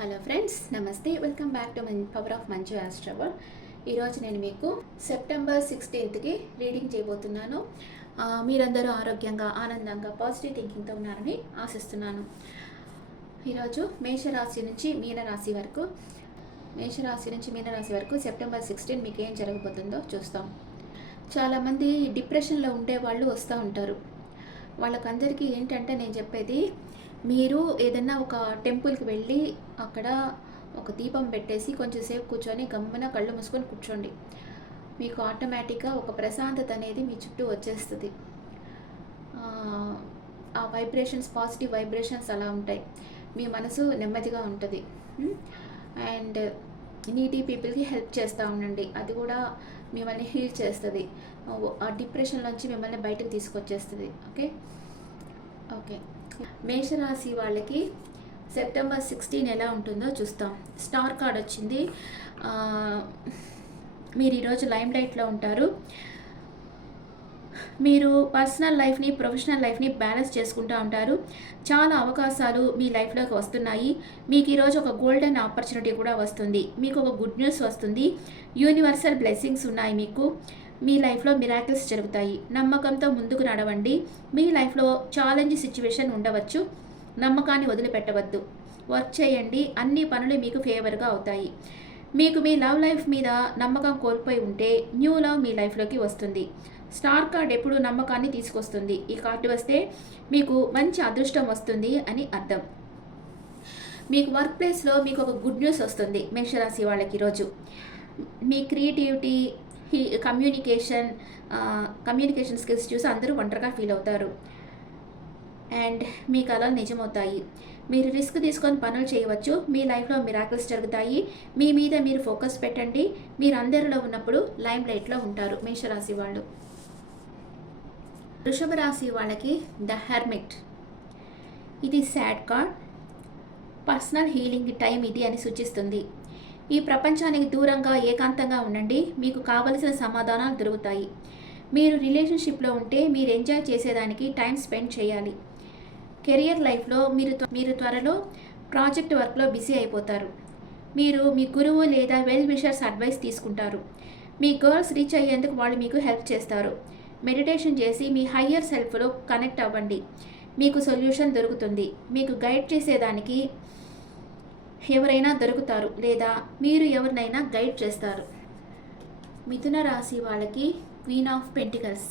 Hello friends, నమస్తే. Welcome back to power of మంచు ఆస్ట్రవర్. ఈరోజు నేను మీకు సెప్టెంబర్ 16కి రీడింగ్ చేయబోతున్నాను. మీరందరూ ఆరోగ్యంగా, ఆనందంగా, పాజిటివ్ థింకింగ్తో ఉన్నారని ఆశిస్తున్నాను. ఈరోజు మేషరాశి నుంచి మీనరాశి వరకు సెప్టెంబర్ 16 మీకు ఏం జరగబోతుందో చూస్తాం. చాలామంది డిప్రెషన్లో ఉండే వాళ్ళు వస్తూ ఉంటారు. వాళ్ళకందరికీ ఏంటంటే నేను చెప్పేది, మీరు ఏదన్నా ఒక టెంపుల్కి వెళ్ళి అక్కడ ఒక దీపం పెట్టేసి కొంచెం సేపు కూర్చొని గమ్మున కళ్ళు మూసుకొని కూర్చోండి. మీకు ఆటోమేటిక్గా ఒక ప్రశాంతత అనేది మీ చుట్టూ వచ్చేస్తుంది. ఆ వైబ్రేషన్స్, పాజిటివ్ వైబ్రేషన్స్ అలా ఉంటాయి. మీ మనసు నెమ్మదిగా ఉంటుంది. అండ్ నీడీ పీపుల్కి హెల్ప్ చేస్తూ ఉండండి. అది కూడా మిమ్మల్ని హీల్ చేస్తుంది. ఆ డిప్రెషన్లోంచి మిమ్మల్ని బయటకు తీసుకొచ్చేస్తుంది. ఓకే. మేషరాశి వాళ్ళకి సెప్టెంబర్ 16 ఎలా ఉంటుందో చూస్తాం. స్టార్ కార్డ్ వచ్చింది. మీరు ఈరోజు లైమ్ లైట్లో ఉంటారు. మీరు పర్సనల్ లైఫ్ని, ప్రొఫెషనల్ లైఫ్ని బ్యాలెన్స్ చేసుకుంటూ ఉంటారు. చాలా అవకాశాలు మీ లైఫ్లోకి వస్తున్నాయి. మీకు ఈరోజు ఒక గోల్డెన్ ఆపర్చునిటీ కూడా వస్తుంది. మీకు ఒక గుడ్ న్యూస్ వస్తుంది. యూనివర్సల్ బ్లెస్సింగ్స్ ఉన్నాయి. మీకు మీ లైఫ్లో మిరాకిల్స్ జరుగుతాయి. నమ్మకంతో ముందుకు నడవండి. మీ లైఫ్లో ఛాలెంజ్ సిచ్యువేషన్ ఉండవచ్చు. నమ్మకాన్ని వదిలిపెట్టవద్దు. వర్క్ చేయండి. అన్ని పనులు మీకు ఫేవర్గా అవుతాయి. మీకు మీ లవ్ లైఫ్ మీద నమ్మకం కోల్పోయి ఉంటే న్యూ లవ్ మీ లైఫ్లోకి వస్తుంది. స్టార్ కార్డ్ ఎప్పుడు నమ్మకాన్ని తీసుకొస్తుంది. ఈ కార్డు వస్తే మీకు మంచి అదృష్టం వస్తుంది అని అర్థం. మీకు వర్క్ ప్లేస్లో మీకు ఒక గుడ్ న్యూస్ వస్తుంది. మేషరాశి వాళ్ళకి ఈరోజు మీ క్రియేటివిటీ, కమ్యూనికేషన్ స్కిల్స్ చూసి అందరూ ఒంటరిగా ఫీల్ అవుతారు. అండ్ మీ కలలు నిజమవుతాయి. మీరు రిస్క్ తీసుకొని పనులు చేయవచ్చు. మీ లైఫ్లో మిరాకిల్స్ జరుగుతాయి. మీ మీద మీరు ఫోకస్ పెట్టండి. మీరు అందరిలో ఉన్నప్పుడు లైమ్ లైట్లో ఉంటారు. మేషరాశి వాళ్ళు. వృషభ రాశి వాళ్ళకి ద హెర్మిట్. ఇది sad card. Personal healing time ఇది అని సూచిస్తుంది. ఈ ప్రపంచానికి దూరంగా ఏకాంతంగా ఉండండి. మీకు కావలసిన సమాధానాలు దొరుకుతాయి. మీరు రిలేషన్షిప్లో ఉంటే మీరు ఎంజాయ్ చేసేదానికి టైం స్పెండ్ చేయాలి. కెరియర్ లైఫ్లో మీరు త్వరలో ప్రాజెక్ట్ వర్క్లో బిజీ అయిపోతారు. మీరు మీ గురువు లేదా వెల్ విషర్స్ అడ్వైస్ తీసుకుంటారు. మీ గోల్స్ రీచ్ అయ్యేందుకు వాళ్ళు మీకు హెల్ప్ చేస్తారు. మెడిటేషన్ చేసి మీ హయ్యర్ సెల్ఫ్లో కనెక్ట్ అవ్వండి. మీకు సొల్యూషన్ దొరుకుతుంది. మీకు గైడ్ చేసేదానికి ఎవరైనా దొరుకుతారు లేదా మీరు ఎవరినైనా గైడ్ చేస్తారు. మిథున రాశి వాళ్ళకి క్వీన్ ఆఫ్ పెంటికల్స్.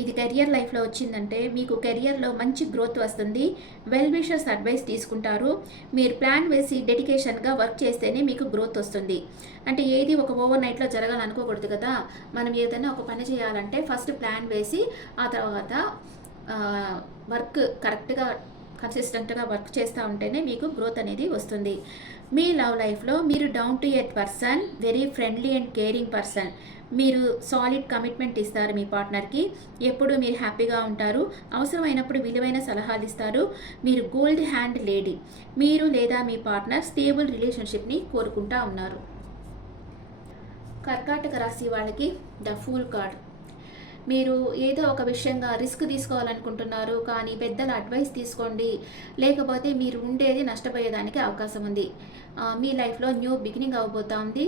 ఇది కెరియర్ లైఫ్లో వచ్చిందంటే మీకు కెరియర్లో మంచి గ్రోత్ వస్తుంది. వెల్ విషర్స్ అడ్వైస్ తీసుకుంటారు. మీరు ప్లాన్ వేసి డెడికేషన్గా వర్క్ చేస్తేనే మీకు గ్రోత్ వస్తుంది. అంటే ఏది ఒక ఓవర్ నైట్లో జరగాలనుకోకూడదు కదా. మనం ఏదైనా ఒక పని చేయాలంటే ఫస్ట్ ప్లాన్ వేసి ఆ తర్వాత వర్క్ కరెక్ట్గా కన్సిస్టెంట్గా వర్క్ చేస్తూ ఉంటేనే మీకు గ్రోత్ అనేది వస్తుంది. మీ లవ్ లైఫ్లో మీరు down to earth person, very friendly and caring person. మీరు సాలిడ్ కమిట్మెంట్ ఇస్తారు మీ పార్ట్నర్కి. ఎప్పుడు మీరు హ్యాపీగా ఉంటారు. అవసరమైనప్పుడు విలువైన సలహాలు ఇస్తారు. మీరు గోల్డ్ హ్యాండ్ లేడీ. మీరు లేదా మీ పార్ట్నర్ స్టేబుల్ రిలేషన్షిప్ని కోరుకుంటా ఉన్నారు. కర్కాటక రాశి వాళ్ళకి ద ఫూల్ కార్డ్. మీరు ఏదో ఒక విషయంగా రిస్క్ తీసుకోవాలనుకుంటున్నారు, కానీ పెద్దల అడ్వైస్ తీసుకోండి, లేకపోతే మీరు ఉండేది నష్టపోయేదానికి అవకాశం ఉంది. మీ లైఫ్లో న్యూ బిగినింగ్ అవబోతోంది.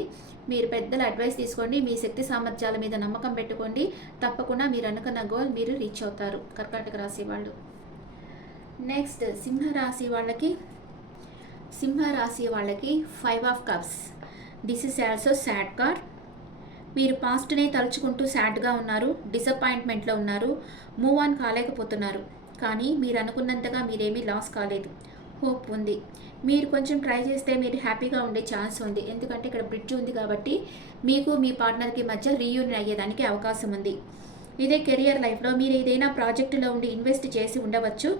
మీరు పెద్దల అడ్వైస్ తీసుకోండి. మీ శక్తి సామర్థ్యాల మీద నమ్మకం పెట్టుకోండి. తప్పకుండా మీరు అనుకున్న గోల్ మీరు రీచ్ అవుతారు. కర్కాటక రాశి వాళ్ళు. నెక్స్ట్ సింహరాశి వాళ్ళకి 5 of cups. This is also sad card. మీరు పాస్ట్నే తలుచుకుంటూ సాడ్గా ఉన్నారు, డిసప్పాయింట్మెంట్లో ఉన్నారు, మూవ్ ఆన్ కాలేకపోతున్నారు. కానీ మీరు అనుకున్నంతగా మీరేమీ లాస్ కాలేదు. హోప్ ఉంది. మీరు కొంచెం ట్రై చేస్తే మీరు హ్యాపీగా ఉండే ఛాన్స్ ఉంది. ఎందుకంటే ఇక్కడ బ్రిడ్జ్ ఉంది కాబట్టి మీకు మీ పార్ట్నర్కి మధ్య రీయూనియన్ అయ్యేదానికి అవకాశం ఉంది. ఇదే కెరియర్ లైఫ్లో మీరు ఏదైనా ప్రాజెక్టులో ఉండి ఇన్వెస్ట్ చేసి ఉండవచ్చు,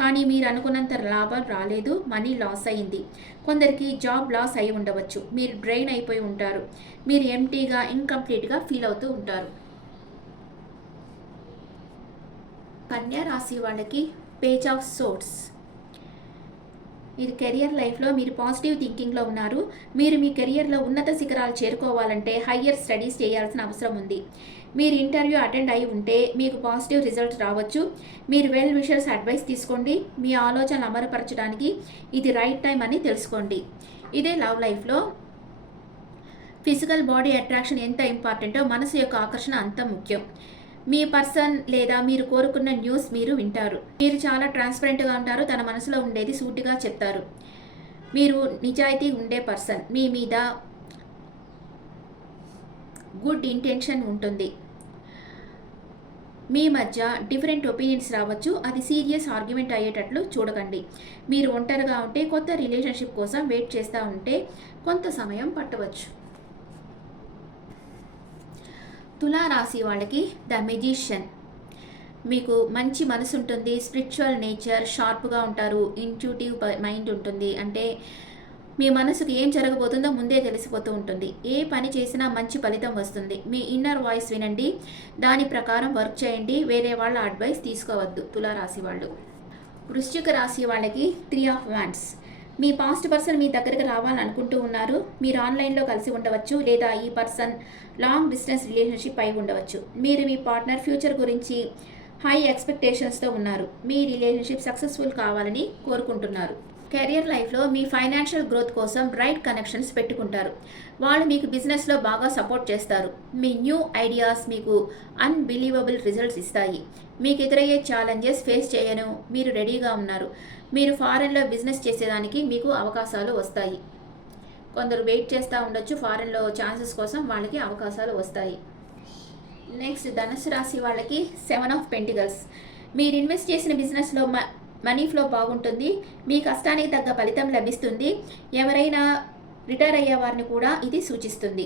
కానీ మీరు అనుకున్నంత లాభం రాలేదు, మనీ లాస్ అయింది. కొందరికి జాబ్ లాస్ అయి ఉండవచ్చు. మీరు డ్రైన్ అయిపోయి ఉంటారు. మీరు ఎంటీగా, ఇన్కంప్లీట్గా ఫీల్ అవుతూ ఉంటారు. కన్యా రాశి వాళ్ళకి పేజ్ ఆఫ్ సోర్డ్స్. ఇది కెరియర్ లైఫ్లో మీరు పాజిటివ్ థింకింగ్లో ఉన్నారు. మీరు మీ కెరియర్లో ఉన్నత శిఖరాలు చేరుకోవాలంటే హయ్యర్ స్టడీస్ చేయాల్సిన అవసరం ఉంది. మీరు ఇంటర్వ్యూ అటెండ్ అయి ఉంటే మీకు పాజిటివ్ రిజల్ట్ రావచ్చు. మీరు వెల్ విషర్స్ అడ్వైస్ తీసుకోండి. మీ ఆలోచనలు అమలుపరచడానికి ఇది రైట్ టైం అని తెలుసుకోండి. ఇదే లవ్ లైఫ్లో ఫిజికల్ బాడీ అట్రాక్షన్ ఎంత ఇంపార్టెంటో మనసు యొక్క ఆకర్షణ అంత ముఖ్యం. మీ పర్సన్ లేదా మీరు కోరుకున్న న్యూస్ మీరు వింటారు. మీరు చాలా ట్రాన్స్పరెంట్గా ఉంటారు. తన మనసులో ఉండేది సూటిగా చెప్తారు. మీరు నిజాయితీ ఉండే పర్సన్. మీ మీద గుడ్ ఇంటెన్షన్ ఉంటుంది. మీ మధ్య డిఫరెంట్ ఒపీనియన్స్ రావచ్చు. అది సీరియస్ ఆర్గ్యుమెంట్ అయ్యేటట్లు చూడకండి. మీరు ఒంటరిగా ఉంటే కొత్త రిలేషన్షిప్ కోసం వెయిట్ చేస్తూ ఉంటే కొంత సమయం పట్టవచ్చు. తులారాశి వాళ్ళకి ద మెజిషియన్. మీకు మంచి మనసు ఉంటుంది. స్పిరిచువల్ నేచర్, షార్ప్గా ఉంటారు. ఇంట్యూటివ్ మైండ్ ఉంటుంది. అంటే మీ మనసుకు ఏం జరగబోతుందో ముందే తెలిసిపోతూ ఉంటుంది. ఏ పని చేసినా మంచి ఫలితం వస్తుంది. మీ ఇన్నర్ వాయిస్ వినండి. దాని ప్రకారం వర్క్ చేయండి. వేరే వాళ్ళ అడ్వైస్ తీసుకోవద్దు. తులారాశి వాళ్ళు. వృశ్చిక రాశి వాళ్ళకి 3 ఆఫ్ వాండ్స్. మీ పాస్ట్ పర్సన్ మీ దగ్గరికి రావాలనుకుంటూ ఉన్నారు. మీరు ఆన్లైన్లో కలిసి ఉండవచ్చు లేదా ఈ పర్సన్ లాంగ్ డిస్టెన్స్ రిలేషన్షిప్ అయి ఉండవచ్చు. మీరు మీ పార్ట్నర్ ఫ్యూచర్ గురించి హై ఎక్స్పెక్టేషన్స్తో ఉన్నారు. మీ రిలేషన్షిప్ సక్సెస్ఫుల్ కావాలని కోరుకుంటున్నారు. కెరియర్ లైఫ్లో మీ ఫైనాన్షియల్ గ్రోత్ కోసం రైట్ కనెక్షన్స్ పెట్టుకుంటారు. వాళ్ళు మీకు బిజినెస్లో బాగా సపోర్ట్ చేస్తారు. మీ న్యూ ఐడియాస్ మీకు అన్బిలీవబుల్ రిజల్ట్స్ ఇస్తాయి. మీకు ఎదురయ్యే ఛాలెంజెస్ ఫేస్ చేయను మీరు రెడీగా ఉన్నారు. మీరు ఫారెన్లో బిజినెస్ చేసేదానికి మీకు అవకాశాలు వస్తాయి. కొందరు వెయిట్ చేస్తూ ఉండొచ్చు ఫారెన్లో ఛాన్సెస్ కోసం. వాళ్ళకి అవకాశాలు వస్తాయి. నెక్స్ట్ ధనుసు రాశి వాళ్ళకి 7 ఆఫ్ పెంటికల్స్. మీరు ఇన్వెస్ట్ చేసిన బిజినెస్లో మనీ ఫ్లో బాగుంటుంది. మీ కష్టానికి తగ్గ ఫలితం లభిస్తుంది. ఎవరైనా రిటైర్ అయ్యే వారిని కూడా ఇది సూచిస్తుంది.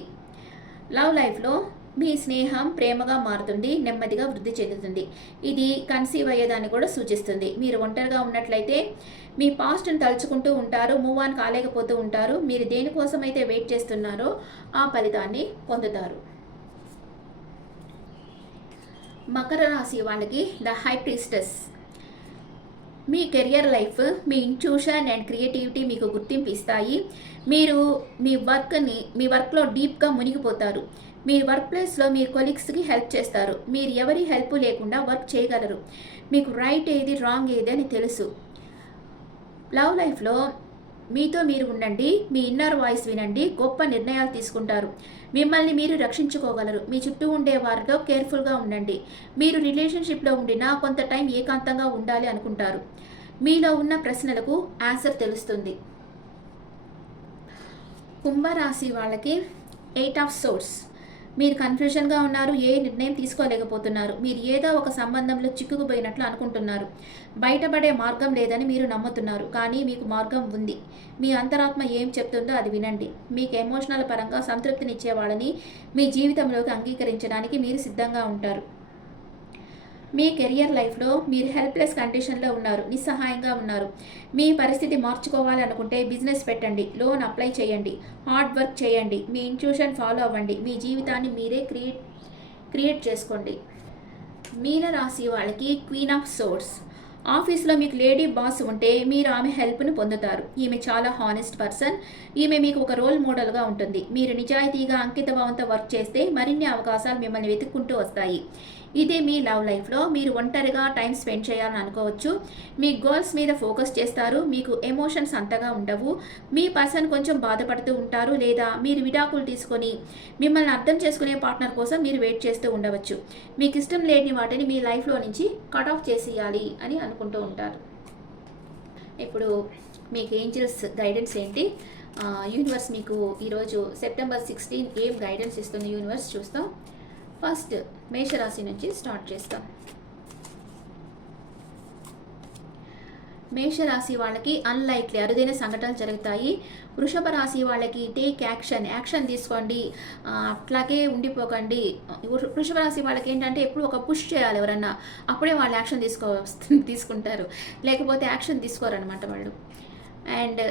లవ్ లైఫ్లో మీ స్నేహం ప్రేమగా మారుతుంది. నెమ్మదిగా వృద్ధి చెందుతుంది. ఇది కన్సీవ్ అయ్యేదాన్ని కూడా సూచిస్తుంది. మీరు ఒంటరిగా ఉన్నట్లయితే మీ పాస్ట్ని తలుచుకుంటూ ఉంటారు. మూవ్ ఆన్ కాలేకపోతూ ఉంటారు. మీరు దేనికోసం అయితే వెయిట్ చేస్తున్నారో ఆ ఫలితాన్ని పొందుతారు. మకర రాశి వాళ్ళకి the high priestess. Me career life, me intuition and creativity మీకు గుర్తింపు ఇస్తాయి. మీరు మీ వర్క్లో డీప్గా మునిగిపోతారు. మీ వర్క్ ప్లేస్లో మీ కొలీగ్స్కి హెల్ప్ చేస్తారు. మీరు ఎవరి హెల్ప్ లేకుండా వర్క్ చేయగలరు. మీకు రైట్ ఏది రాంగ్ ఏది అని తెలుసు. లవ్ లైఫ్లో మీతో మీరు ఉండండి. మీ ఇన్నర్ వాయిస్ వినండి. గొప్ప నిర్ణయాలు తీసుకుంటారు. మిమ్మల్ని మీరు రక్షించుకోగలరు. మీ చుట్టూ ఉండే వారితో కేర్ఫుల్గా ఉండండి. మీరు రిలేషన్షిప్లో ఉండినా కొంత టైం ఏకాంతంగా ఉండాలి అనుకుంటారు. మీలో ఉన్న ప్రశ్నలకు ఆన్సర్ తెలుస్తుంది. కుంభరాశి వాళ్ళకి 8 ఆఫ్ సోర్స్. మీరు కన్ఫ్యూజన్గా ఉన్నారు. ఏ నిర్ణయం తీసుకోలేకపోతున్నారు. మీరు ఏదో ఒక సంబంధంలో చిక్కుకుపోయినట్లు అనుకుంటున్నారు. బయటపడే మార్గం లేదని మీరు నమ్ముతున్నారు. కానీ మీకు మార్గం ఉంది. మీ అంతరాత్మ ఏం చెప్తుందో అది వినండి. మీకు ఎమోషనల్ పరంగా సంతృప్తినిచ్చే వాళ్ళని మీ జీవితంలోకి అంగీకరించడానికి మీరు సిద్ధంగా ఉంటారు. మీ కెరియర్ లైఫ్లో మీరు హెల్ప్లెస్ కండిషన్లో ఉన్నారు. నిస్సహాయంగా ఉన్నారు. మీ పరిస్థితి మార్చుకోవాలనుకుంటే బిజినెస్ పెట్టండి. లోన్ అప్లై చేయండి. హార్డ్ వర్క్ చేయండి. మీ ఇంట్యూషన్ ఫాలో అవ్వండి. మీ జీవితాన్ని మీరే క్రియేట్ చేసుకోండి. మీన రాశి వాళ్ళకి క్వీన్ ఆఫ్ సోర్స్. ఆఫీస్లో మీకు లేడీ బాస్ ఉంటే మీరు ఆమె హెల్ప్ను పొందుతారు. ఈమె చాలా హానెస్ట్ పర్సన్. ఈమె మీకు ఒక రోల్ మోడల్గా ఉంటుంది. మీరు నిజాయితీగా అంకితభావంతో వర్క్ చేస్తే మరిన్ని అవకాశాలు మిమ్మల్ని వెతుక్కుంటూ వస్తాయి. ఇదే మీ లవ్ లైఫ్లో మీరు ఒంటరిగా టైం స్పెండ్ చేయాలని అనుకోవచ్చు. మీ గోల్స్ మీద ఫోకస్ చేస్తారు. మీకు ఎమోషన్స్ అంతగా ఉండవు. మీ పర్సన్ కొంచెం బాధపడుతూ ఉంటారు. లేదా మీరు విడాకులు తీసుకొని మిమ్మల్ని అర్థం చేసుకునే పార్ట్నర్ కోసం మీరు వెయిట్ చేస్తూ ఉండవచ్చు. మీకు ఇష్టం లేని వాటిని మీ లైఫ్లో నుంచి కట్ ఆఫ్ చేసేయాలి అని అనుకుంటూ ఉంటారు. ఇప్పుడు మీకు ఏంజల్స్ గైడెన్స్ ఏంటి, యూనివర్స్ మీకు ఈరోజు సెప్టెంబర్ 16 ఏం గైడెన్స్ ఇస్తుంది యూనివర్స్ చూస్తాం. ఫస్ట్ మేషరాశి నుంచి స్టార్ట్ చేస్తాం. మేషరాశి వాళ్ళకి అన్లైక్లీ అరుదైన సంఘటనలు జరుగుతాయి. వృషభ రాశి వాళ్ళకి టేక్ యాక్షన్ తీసుకోండి. అట్లాగే ఉండిపోకండి. వృషభ రాశి వాళ్ళకి ఏంటంటే ఎప్పుడు ఒక పుష్ చేయాలి ఎవరన్నా, అప్పుడే వాళ్ళు యాక్షన్ తీసుకుంటారు. లేకపోతే యాక్షన్ తీసుకోరనమాట వాళ్ళు. అండ్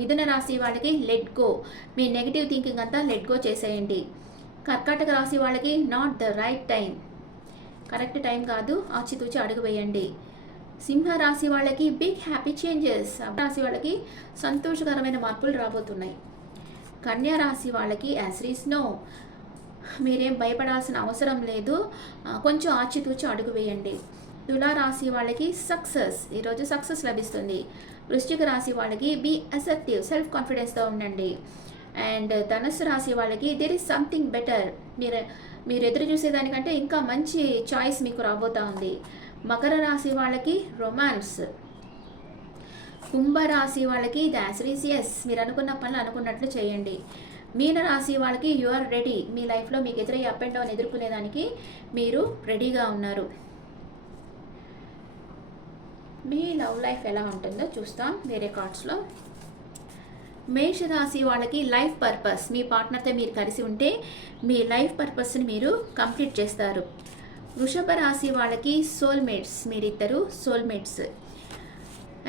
మిథున రాశి వాళ్ళకి లెట్ గో. మీ నెగిటివ్ థింకింగ్ అంతా లెట్ గో చేసేయండి. కర్కాటక రాశి వాళ్ళకి not the right time. Correct time కాదు, ఆచితూచి అడుగు వేయండి. సింహ రాశి వాళ్ళకి బిగ్ హ్యాపీ చేంజెస్. రాశి వాళ్ళకి సంతోషకరమైన మార్పులు రాబోతున్నాయి. కన్యా రాశి వాళ్ళకి యాజ్ నో, మీరేం భయపడాల్సిన అవసరం లేదు. కొంచెం ఆచితూచి అడుగు వేయండి. తులా రాశి వాళ్ళకి సక్సెస్, ఈరోజు సక్సెస్ లభిస్తుంది. వృశ్చిక రాశి వాళ్ళకి బీ అసర్టివ్, సెల్ఫ్ కాన్ఫిడెన్స్తో ఉండండి. అండ్ ధనుస్సు రాశి వాళ్ళకి దేర్ ఈస్ సంథింగ్ బెటర్, మీరు ఎదురు చూసేదానికంటే ఇంకా మంచి చాయిస్ మీకు రాబోతా ఉంది. మకర రాశి వాళ్ళకి రొమాన్స్. కుంభరాశి వాళ్ళకి ద ఆన్సర్ ఈస్ ఎస్, మీరు అనుకున్న పనులు అనుకున్నట్లు చేయండి. మీన రాశి వాళ్ళకి యు ఆర్ రెడీ, మీ లైఫ్లో మీకు ఎదురయ్యే అప్ అండ్ డౌన్ ఎదుర్కొనేదానికి మీరు రెడీగా ఉన్నారు. మీ లవ్ లైఫ్ ఎలా ఉంటుందో చూస్తాం వేరే కార్డ్స్లో. మేషరాశి వాళ్ళకి లైఫ్ పర్పస్, మీ పార్ట్నర్తో మీరు కలిసి ఉంటే మీ లైఫ్ పర్పస్ని మీరు కంప్లీట్ చేస్తారు. వృషభ రాశి వాళ్ళకి సోల్మేట్స్, మీరిద్దరు సోల్మేట్స్.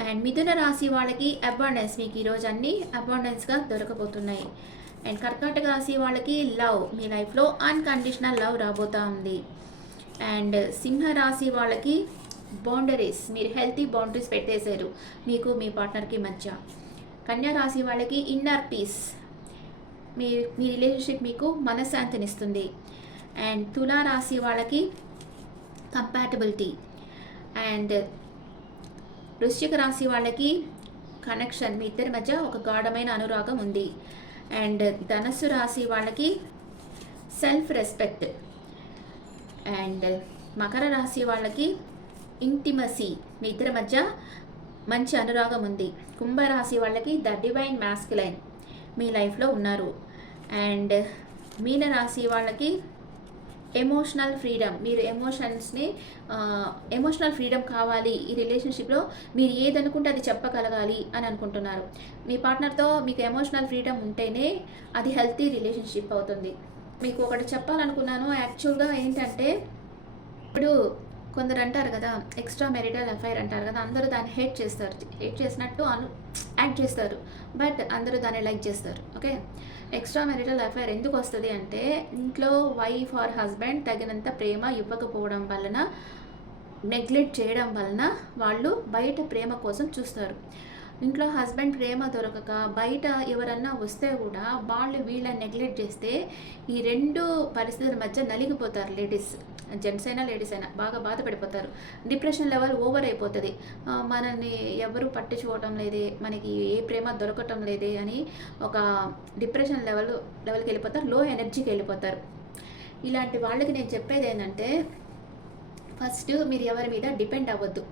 అండ్ మిథున రాశి వాళ్ళకి అబాండెన్స్, మీకు ఈరోజు అన్నీ అబాండెన్స్గా దొరకబోతున్నాయి. అండ్ కర్కాటక రాశి వాళ్ళకి లవ్, మీ లైఫ్లో అన్కండిషనల్ లవ్ రాబోతూ ఉంది. అండ్ సింహ రాశి వాళ్ళకి బౌండరీస్, మీరు హెల్తీ బౌండరీస్ పెట్టేశారు మీకు మీ పార్ట్నర్కి మధ్య. కన్యా రాశి వాళ్ళకి ఇన్నర్ పీస్, మీ రిలేషన్షిప్ మీకు మనశ్శాంతినిస్తుంది. అండ్ తులా రాశి వాళ్ళకి కంపాటబిలిటీ. అండ్ వృశ్చిక రాశి వాళ్ళకి కనెక్షన్, మీ ఇద్దరి మధ్య ఒక గాఢమైన అనురాగం ఉంది. అండ్ ధనస్సు రాశి వాళ్ళకి సెల్ఫ్ రెస్పెక్ట్. అండ్ మకర రాశి వాళ్ళకి ఇంటిమసీ, మీ ఇద్దరి మధ్య మంచి అనురాగం ఉంది. కుంభరాశి వాళ్ళకి ద డివైన్ మాస్కులైన్, మీ లైఫ్లో ఉన్నారు. అండ్ మీన రాశి వాళ్ళకి ఎమోషనల్ ఫ్రీడమ్, మీరు ఎమోషనల్ ఫ్రీడమ్ కావాలి ఈ రిలేషన్షిప్లో, మీరు ఏదనుకుంటే అది చెప్పగలగాలి అని అనుకుంటున్నారు. మీ పార్ట్నర్తో మీకు ఎమోషనల్ ఫ్రీడమ్ ఉంటేనే అది హెల్తీ రిలేషన్షిప్ అవుతుంది. మీకు ఒకటి చెప్పాలనుకున్నాను, యాక్చువల్గా ఏంటంటే ఇప్పుడు కొందరు అంటారు కదా ఎక్స్ట్రా మెరిటల్ అఫైర్ అంటారు కదా, అందరూ దాన్ని హేట్ చేస్తారు, హేట్ చేసినట్టు యాక్ట్ చేస్తారు, బట్ అందరూ దాన్ని లైక్ చేస్తారు. ఓకే, ఎక్స్ట్రా మెరిటల్ అఫైర్ ఎందుకు వస్తుంది అంటే ఇంట్లో వైఫ్ ఆర్ హస్బెండ్ తగినంత ప్రేమ ఇవ్వకపోవడం వలన, నెగ్లెక్ట్ చేయడం వలన వాళ్ళు బయట ప్రేమ కోసం చూస్తారు. ఇంట్లో హస్బెండ్ ప్రేమ దొరకక బయట ఎవరన్నా వస్తే కూడా వాళ్ళు వీళ్ళని నెగ్లెక్ట్ చేస్తే ఈ రెండు పరిస్థితుల మధ్య నలిగిపోతారు లేడీస్, జెంట్స్ అయినా లేడీస్ అయినా బాగా బాధపడిపోతారు. డిప్రెషన్ లెవెల్ ఓవర్ అయిపోతుంది. మనల్ని ఎవరు పట్టించుకోవటం లేదే, మనకి ఏ ప్రేమ దొరకటం లేదే అని ఒక డిప్రెషన్ లెవెల్కి వెళ్ళిపోతారు, లో ఎనర్జీకి వెళ్ళిపోతారు. ఇలాంటి వాళ్ళకి నేను చెప్పేది ఏంటంటే ఫస్ట్ మీరు ఎవరి మీద డిపెండ్ అవ్వద్దు.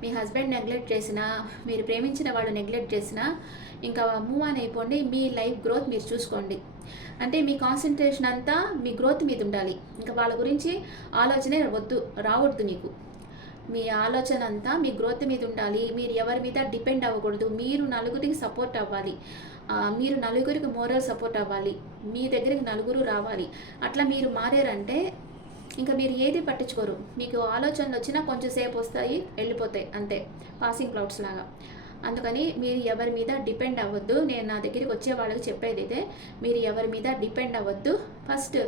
మీ హస్బెండ్ నెగ్లెక్ట్ చేసినా, మీరు ప్రేమించిన వాళ్ళు నెగ్లెక్ట్ చేసినా ఇంకా మూవ్ ఆన్ అయిపోండి. మీ లైఫ్ గ్రోత్ మీరు చూసుకోండి. అంటే మీ కాన్సన్ట్రేషన్ అంతా మీ గ్రోత్ మీద ఉండాలి. ఇంకా వాళ్ళ గురించి ఆలోచనే రావద్దు మీకు. మీ ఆలోచన అంతా మీ గ్రోత్ మీద ఉండాలి. మీరు ఎవరి మీద డిపెండ్ అవ్వకూడదు. మీరు నలుగురికి సపోర్ట్ అవ్వాలి. మీరు నలుగురికి మోరల్ సపోర్ట్ అవ్వాలి. మీ దగ్గరికి నలుగురు రావాలి. అట్లా మీరు మారారంటే ఇంకా మీరు ఏది పట్టించుకోరు. మీకు ఆలోచనలు వచ్చినా కొంచెం సేపు వస్తాయి, వెళ్ళిపోతాయి, అంతే, పాసింగ్ క్లౌడ్స్ లాగా. అందుకని మీరు ఎవరి మీద డిపెండ్ అవ్వద్దు. నేను నా దగ్గరికి వచ్చే వాళ్ళకి చెప్పేది అయితే మీరు ఎవరి మీద డిపెండ్ అవ్వద్దు. ఫస్ట్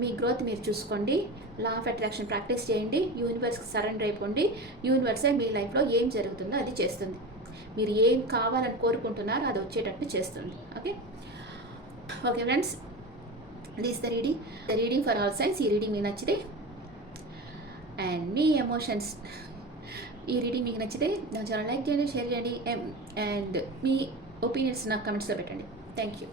మీ గ్రోత్ మీరు చూసుకోండి. లా ఆఫ్ అట్రాక్షన్ ప్రాక్టీస్ చేయండి. యూనివర్స్కి సరెండర్ అయిపోండి. యూనివర్సే మీ లైఫ్లో ఏం జరుగుతుందో అది చేస్తుంది. మీరు ఏం కావాలని కోరుకుంటున్నారో అది వచ్చేటట్టు చేస్తుంది. Okay friends, this the reading for all science. ఈ రీడింగ్ మీకు నచ్చితే అండ్ మీ ఎమోషన్స్, ఈ రీడింగ్ మీకు నచ్చితే నా ఛానల్ లైక్ చేయండి, షేర్ చేయండి, అండ్ మీ ఒపీనియన్స్ నాకు కమెంట్స్లో పెట్టండి. Thank you.